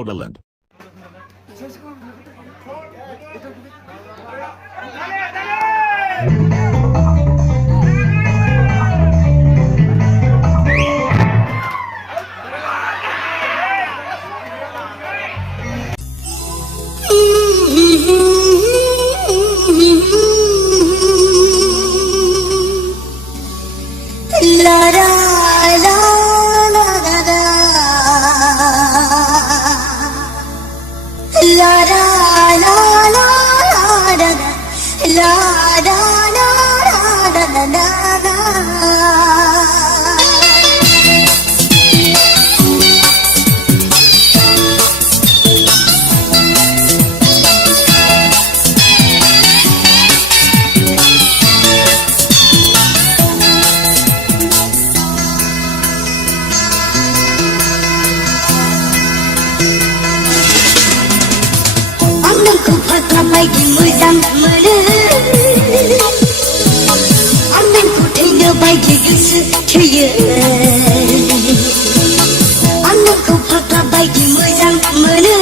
Borderland. Baigi mo'jang mono Anakku thayno baigi goso thोयो Anakku fakla baigi mo'jang mono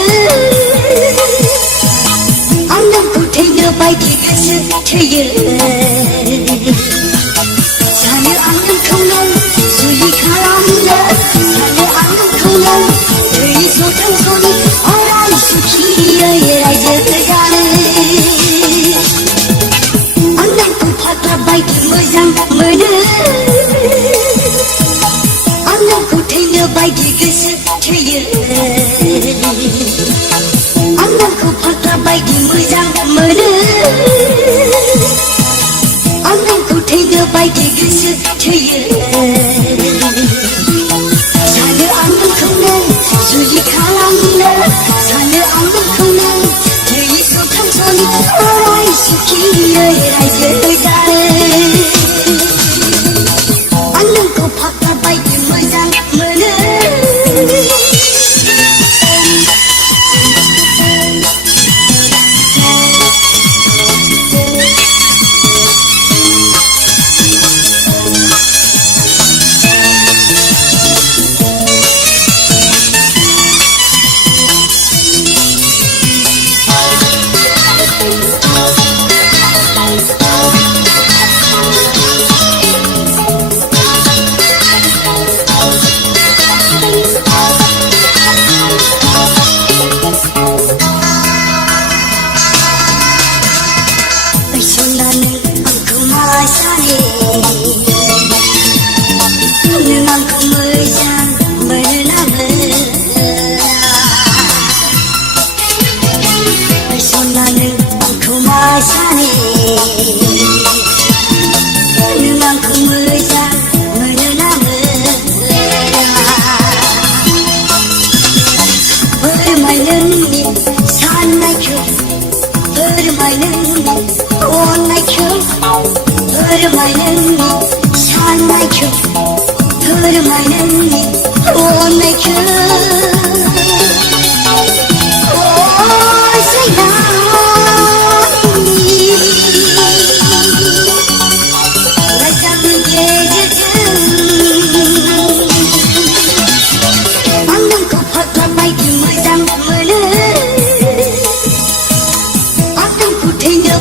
Anakku thayno baigi goso thोयो Sano anakku nों जुलि खालामनो Sano anakku nों दै जथां जनि अराय सुखियै रायजो जानो Baigi mo'jang mono Anakku thayno baigi goso thोयो Anakku fakla baigi mo'jang mono Anakku thayno baigi goso thोयो Sano anakku nों जुलि खालामनो Sano anakku nों दै जथां जनि अराय सुखियै रायजो जानो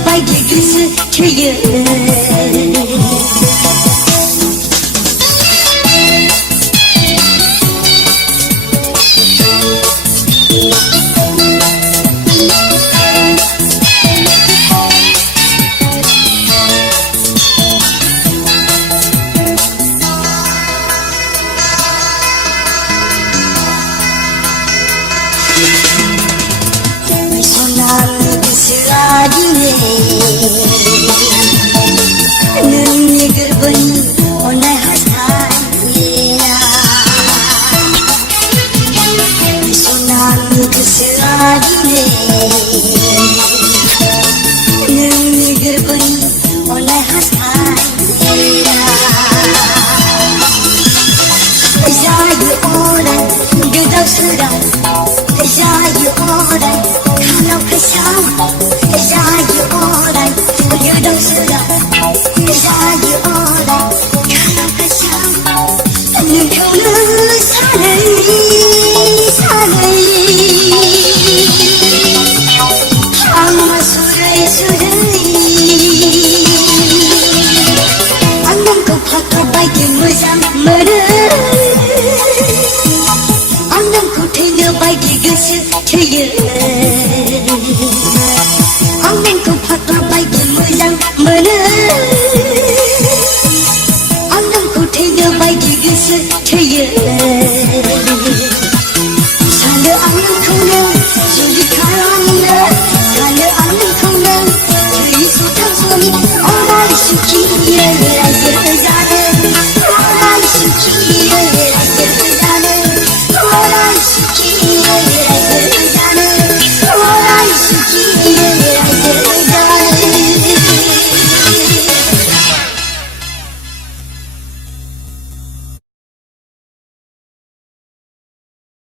Baigi goso thोयो